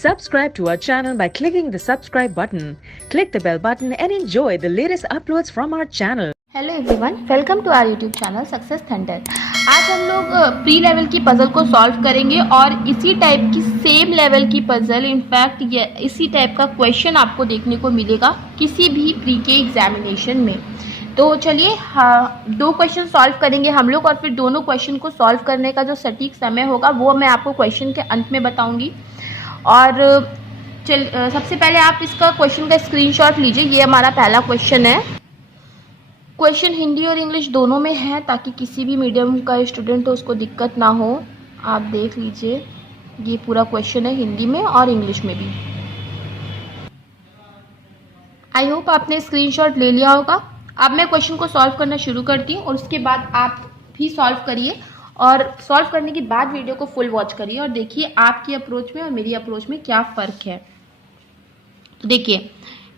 Subscribe to our channel by clicking the subscribe button. Click the bell button and enjoy the latest uploads from our channel. Hello everyone, welcome to our YouTube channel success thunder. आज हम लोग pre level की puzzle को solve करेंगे और इसी type की same level की पजल, इनफैक्ट ये इसी टाइप का क्वेश्चन आपको देखने को मिलेगा किसी भी प्री के एग्जामिनेशन में। तो चलिए दो क्वेश्चन सॉल्व करेंगे हम लोग और फिर दोनों क्वेश्चन को सॉल्व करने का जो सटीक समय होगा वो मैं आपको क्वेश्चन के अंत में बताऊँगी। और सबसे पहले आप इसका क्वेश्चन का स्क्रीनशॉट लीजिए। ये हमारा पहला क्वेश्चन है। क्वेश्चन हिंदी और इंग्लिश दोनों में है ताकि किसी भी मीडियम का स्टूडेंट हो उसको दिक्कत ना हो। आप देख लीजिए, ये पूरा क्वेश्चन है हिंदी में और इंग्लिश में भी। आई होप आपने स्क्रीनशॉट ले लिया होगा। अब मैं क्वेश्चन को सॉल्व करना शुरू करती हूँ और उसके बाद आप भी सॉल्व करिए और सॉल्व करने के बाद वीडियो को फुल वॉच करिए और देखिए आपकी अप्रोच में और मेरी अप्रोच में क्या फ़र्क है। तो देखिए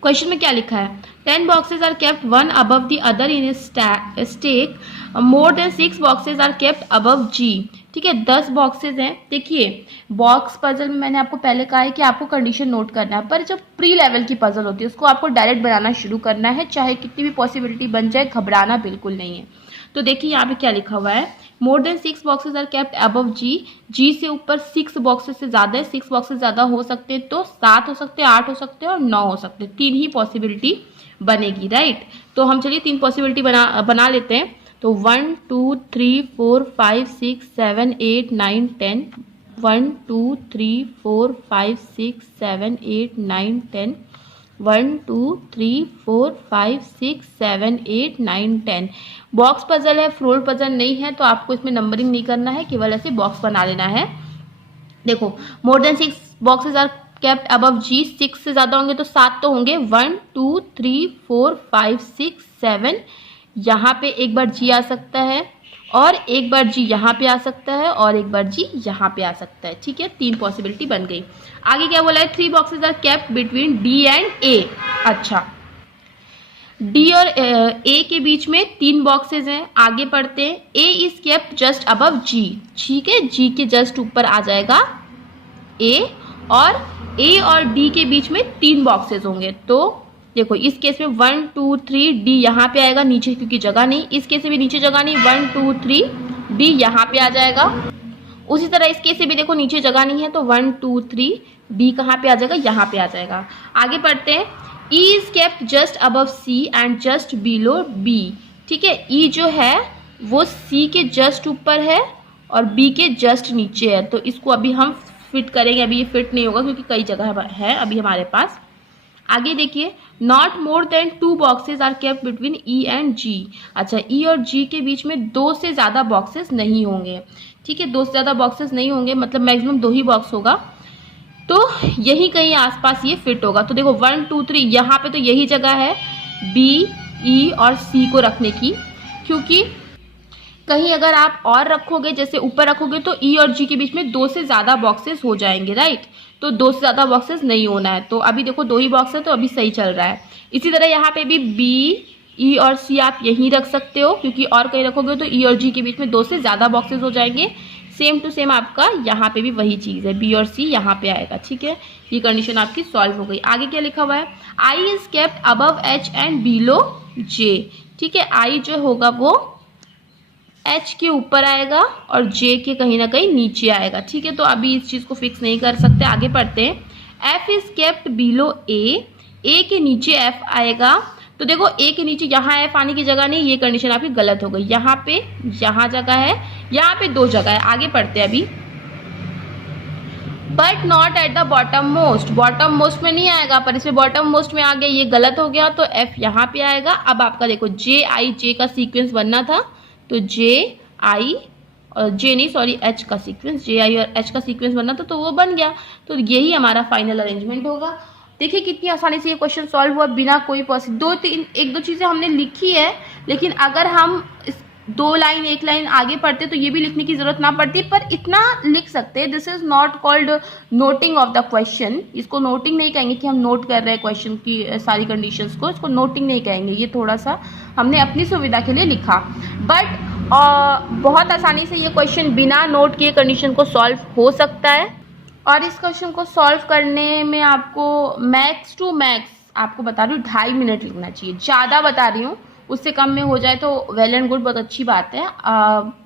क्वेश्चन में क्या लिखा है। 10 boxes are kept one above the other in stack, more than 6 boxes are kept above G. ठीक है, 10 बॉक्सेज हैं। देखिए बॉक्स पजल में मैंने आपको पहले कहा है कि आपको कंडीशन नोट करना है, पर जब प्री लेवल की पजल होती है उसको आपको डायरेक्ट बनाना शुरू करना है, चाहे कितनी भी पॉसिबिलिटी बन जाए, घबराना बिल्कुल नहीं है। तो देखिए यहाँ पे क्या लिखा हुआ है, more than 6 boxes are kept above G. G से ऊपर 6 बॉक्सेस से ज़्यादा है। 6 बॉक्सेस ज़्यादा हो सकते हैं तो 7 हो सकते हैं, 8 हो सकते हैं और 9 हो सकते हैं। 3 ही पॉसिबिलिटी बनेगी, राइट। तो हम चलिए 3 पॉसिबिलिटी बना लेते हैं। तो 1 2 3 4 5 6 7 8 9 10। 1 2 3 4 5 6 7 8 9 10। 1 2 3 4 5 6 7 8 9 10। बॉक्स पजल है, फ्लोर पजल नहीं है, तो आपको इसमें नंबरिंग नहीं करना है, केवल ऐसे बॉक्स बना लेना है। देखो more than 6 boxes are kept above G, 6 से ज़्यादा होंगे तो 7 तो होंगे। 1 2 3 4 5 6 7, यहाँ पे एक बार जी आ सकता है और एक बार जी यहाँ पे आ सकता है और एक बार जी यहाँ पे आ सकता है। ठीक है, 3 पॉसिबिलिटी बन गई। आगे क्या बोला है, 3 boxes are kept between D and A. अच्छा, डी और ए के बीच में 3 बॉक्सेज हैं। आगे पढ़ते हैं। ए is kept just above G. ठीक है, जी के जस्ट ऊपर आ जाएगा ए, और ए और डी के बीच में 3 बॉक्सेज होंगे। तो देखो इस केस में 1 2 3 डी यहाँ पे आएगा नीचे, क्योंकि जगह नहीं। इस केस में भी नीचे जगह नहीं, 1 2 3 डी यहाँ पे आ जाएगा। उसी तरह इस केस से भी देखो नीचे जगह नहीं है तो 1 2 3 डी कहाँ पे आ जाएगा, यहाँ पे आ जाएगा। आगे पढ़ते हैं। E is kept just above C and just below B। ठीक है, E जो है वो C के जस्ट ऊपर है और B के जस्ट नीचे है। तो इसको अभी हम फिट करेंगे, अभी ये फिट नहीं होगा क्योंकि कई जगह है अभी हमारे पास। आगे देखिए, not more than 2 boxes are kept between E and G। अच्छा, E और G के बीच में 2 से ज़्यादा बॉक्सेस नहीं होंगे। ठीक है, 2 से ज़्यादा बॉक्सेस नहीं होंगे, मतलब मैक्सिमम 2 ही बॉक्स होगा, तो यही कहीं आसपास ये फिट होगा। तो देखो 1 2 3 यहाँ पे तो यही जगह है B, E और C को रखने की, क्योंकि कहीं अगर आप और रखोगे, जैसे ऊपर रखोगे तो E और G के बीच में 2 से ज़्यादा बॉक्सेस हो जाएंगे, राइट। तो 2 से ज़्यादा बॉक्सेस नहीं होना है। तो अभी देखो 2 ही बॉक्स है तो अभी सही चल रहा है। इसी तरह यहाँ पे भी B, E और C आप यहीं रख सकते हो, क्योंकि और कहीं रखोगे तो E और G के बीच में 2 से ज़्यादा बॉक्सेस हो जाएंगे। सेम टू सेम आपका यहाँ पे भी वही चीज़ है, B और C यहाँ पे आएगा। ठीक है, ये कंडीशन आपकी सॉल्व हो गई। आगे क्या लिखा हुआ है, I is kept above H and below J। ठीक है, I जो होगा वो H के ऊपर आएगा और J के कहीं ना कहीं नीचे आएगा। ठीक है, तो अभी इस चीज़ को फिक्स नहीं कर सकते। आगे पढ़ते हैं। F is kept below A के नीचे F आएगा। तो देखो A के नीचे यहाँ F आने की जगह नहीं, ये कंडीशन आपकी गलत हो गई। यहाँ पे यहाँ जगह है, यहाँ पे 2 जगह है। आगे पढ़ते हैं अभी। But not at the bottom most, bottom most में नहीं आएगा पर इसमें बॉटम मोस्ट में आ गया, ये गलत हो गया। तो F यहाँ पे आएगा। अब आपका देखो J का सीक्वेंस बनना था, तो J नहीं सॉरी H का सीक्वेंस, J I और H का सीक्वेंस बनना था तो वो बन गया। तो यही हमारा फाइनल अरेंजमेंट होगा। देखिए कितनी आसानी से ये क्वेश्चन सॉल्व हुआ बिना कोई एक दो चीज़ें हमने लिखी है, लेकिन अगर हम 2 लाइन 1 लाइन आगे पढ़ते तो ये भी लिखने की जरूरत ना पड़ती, पर इतना लिख सकते हैं। This is not called noting of the question. इसको नोटिंग नहीं कहेंगे कि हम नोट कर रहे हैं क्वेश्चन की सारी कंडीशंस को, इसको नोटिंग नहीं कहेंगे। ये थोड़ा सा हमने अपनी सुविधा के लिए लिखा, बट बहुत आसानी से ये क्वेश्चन बिना नोट किए कंडीशन को सॉल्व हो सकता है। और इस क्वेश्चन को सॉल्व करने में आपको मैक्स टू मैक्स आपको बता रही हूँ 2.5 मिनट लगना चाहिए। ज़्यादा बता रही हूँ, उससे कम में हो जाए तो वेल एंड गुड, बहुत अच्छी बात है,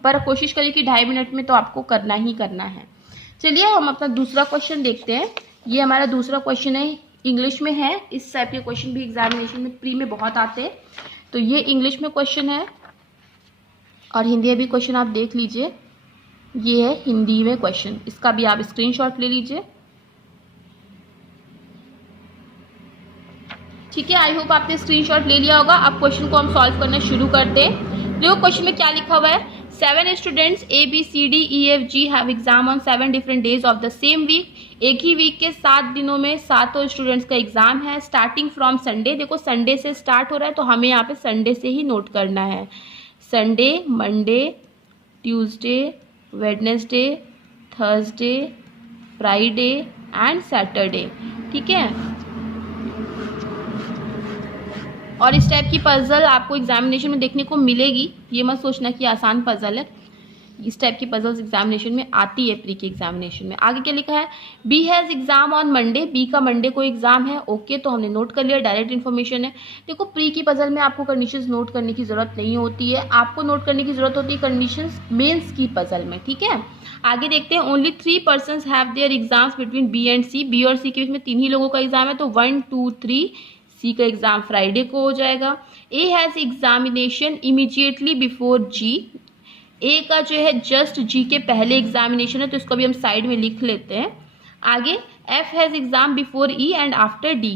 पर कोशिश करिए कि 2.5 मिनट में तो आपको करना ही करना है। चलिए हम अपना दूसरा क्वेश्चन देखते हैं। ये हमारा दूसरा क्वेश्चन है, इंग्लिश में है। इस टाइप के क्वेश्चन भी एग्जामिनेशन में प्री में बहुत आते हैं। तो ये इंग्लिश में क्वेश्चन है और हिंदी में भी क्वेश्चन आप देख लीजिए। ये है हिंदी में क्वेश्चन, इसका भी आप स्क्रीनशॉट ले लीजिए। ठीक है, आई होप आपने स्क्रीनशॉट ले लिया होगा। अब क्वेश्चन को हम सॉल्व करना शुरू करते हैं। देखो क्वेश्चन में क्या लिखा हुआ है, 7 students ABCDEFG have exam on 7 different days of the same week. एक ही वीक के 7 दिनों में 7 स्टूडेंट्स का एग्जाम है, स्टार्टिंग फ्रॉम संडे। देखो संडे से स्टार्ट हो रहा है तो हमें यहाँ पे संडे से ही नोट करना है। Sunday, Monday, Tuesday, Wednesday, Thursday, Friday and Saturday. ठीक है, और इस टाइप की पजल आपको एग्जामिनेशन में देखने को मिलेगी। ये मत सोचना कि आसान पजल है, इस टाइप की पजल्स एग्जामिनेशन में आती है, प्री के एग्जामिनेशन में। आगे क्या लिखा है, B has exam on Monday. B का मंडे को एग्जाम है। ओके, तो हमने नोट कर लिया, डायरेक्ट इन्फॉर्मेशन है। देखो प्री की पजल में आपको कंडीशंस नोट करने की जरूरत नहीं होती है, आपको नोट करने की जरूरत होती है कंडीशंस मेंस की पजल में। ठीक है, आगे देखते हैं। Only 3 persons have their exams between B and C. B और सी के बीच में 3 ही लोगों का एग्जाम है, तो 1, 2, 3 सी का एग्जाम फ्राइडे को हो जाएगा। A has examination immediately before G. A का जो है जस्ट जी के पहले एग्जामिनेशन है, तो इसको भी हम साइड में लिख लेते हैं। आगे F has exam before E and after D.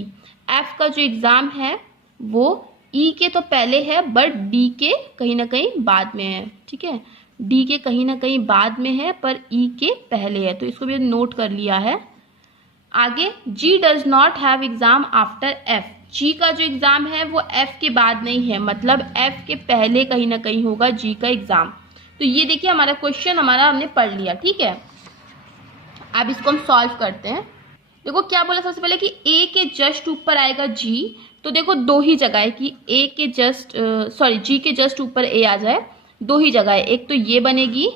F का जो एग्जाम है वो ई के तो पहले है बट डी के कहीं ना कहीं बाद में है। ठीक है, डी के कहीं ना कहीं बाद में है पर ई के पहले है, तो इसको भी नोट कर लिया है। आगे G does not have exam after F. G का जो एग्जाम है वो एफ के बाद नहीं है, मतलब एफ के पहले कहीं ना कहीं होगा जी का एग्जाम। तो ये देखिए हमारा क्वेश्चन हमने पढ़ लिया। ठीक है, अब इसको हम सॉल्व करते हैं। देखो क्या बोला सबसे पहले कि ए के जस्ट ऊपर आएगा जी, तो देखो 2 ही जगह है कि ए के जस्ट जी के जस्ट ऊपर ए आ जाए। 2 ही जगह है, एक तो ये बनेगी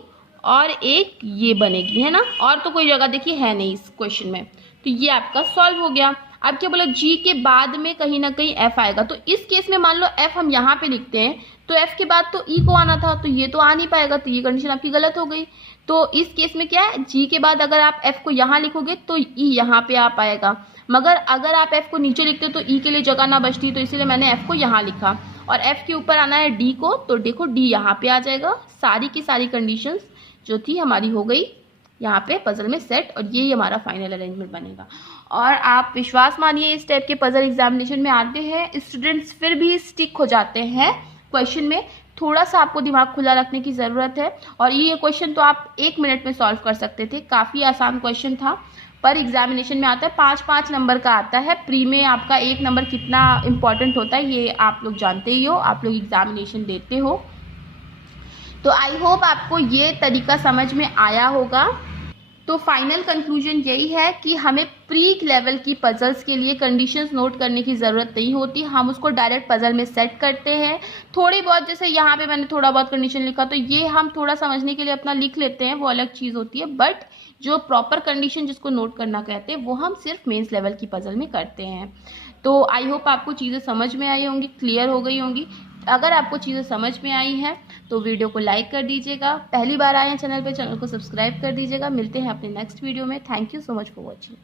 और एक ये बनेगी, है ना, और तो कोई जगह देखिए है नहीं इस क्वेश्चन में। तो ये आपका सॉल्व हो गया। अब क्या बोला, जी के बाद में कहीं ना कहीं एफ आएगा, तो इस केस में मान लो एफ हम यहाँ पे लिखते हैं तो एफ के बाद तो ई को आना था, तो ये तो आ नहीं पाएगा, तो ये कंडीशन आपकी गलत हो गई। तो इस केस में क्या है, जी के बाद अगर आप एफ को यहाँ लिखोगे तो ई यहाँ पे आ पाएगा, मगर अगर आप एफ को नीचे लिखते तो ई के लिए जगह ना बचती, तो इसलिए मैंने एफ को यहाँ लिखा। और एफ के ऊपर आना है डी को, तो देखो डी यहाँ पे आ जाएगा। सारी की सारी कंडीशंस जो थी हमारी हो गई यहाँ पे पजल में सेट, और यही हमारा फाइनल अरेंजमेंट बनेगा। और आप विश्वास मानिए इस टाइप के पजल एग्जामिनेशन में आते हैं, स्टूडेंट्स फिर भी स्टिक हो जाते हैं क्वेश्चन में। थोड़ा सा आपको दिमाग खुला रखने की ज़रूरत है, और ये क्वेश्चन तो आप 1 मिनट में सॉल्व कर सकते थे, काफ़ी आसान क्वेश्चन था, पर एग्जामिनेशन में आता है 5-5 नंबर का आता है। प्री में आपका 1 नंबर कितना इंपॉर्टेंट होता है ये आप लोग जानते ही हो, आप लोग एग्जामिनेशन देते हो। तो आई होप आपको ये तरीका समझ में आया होगा। तो फाइनल कंक्लूजन यही है कि हमें प्री लेवल की पजल्स के लिए कंडीशंस नोट करने की ज़रूरत नहीं होती, हम उसको डायरेक्ट पजल में सेट करते हैं। थोड़ी बहुत, जैसे यहाँ पे मैंने थोड़ा बहुत कंडीशन लिखा तो ये हम थोड़ा समझने के लिए अपना लिख लेते हैं, वो अलग चीज़ होती है, बट जो प्रॉपर कंडीशन जिसको नोट करना कहते हैं वो हम सिर्फ मेंस लेवल की पजल में करते हैं। तो आई होप आपको चीज़ें समझ में आई होंगी, क्लियर हो गई होंगी। अगर आपको चीज़ें समझ में आई हैं तो वीडियो को लाइक कर दीजिएगा, पहली बार आए हैं चैनल पे, चैनल को सब्सक्राइब कर दीजिएगा। मिलते हैं अपने नेक्स्ट वीडियो में। Thank you so much for watching.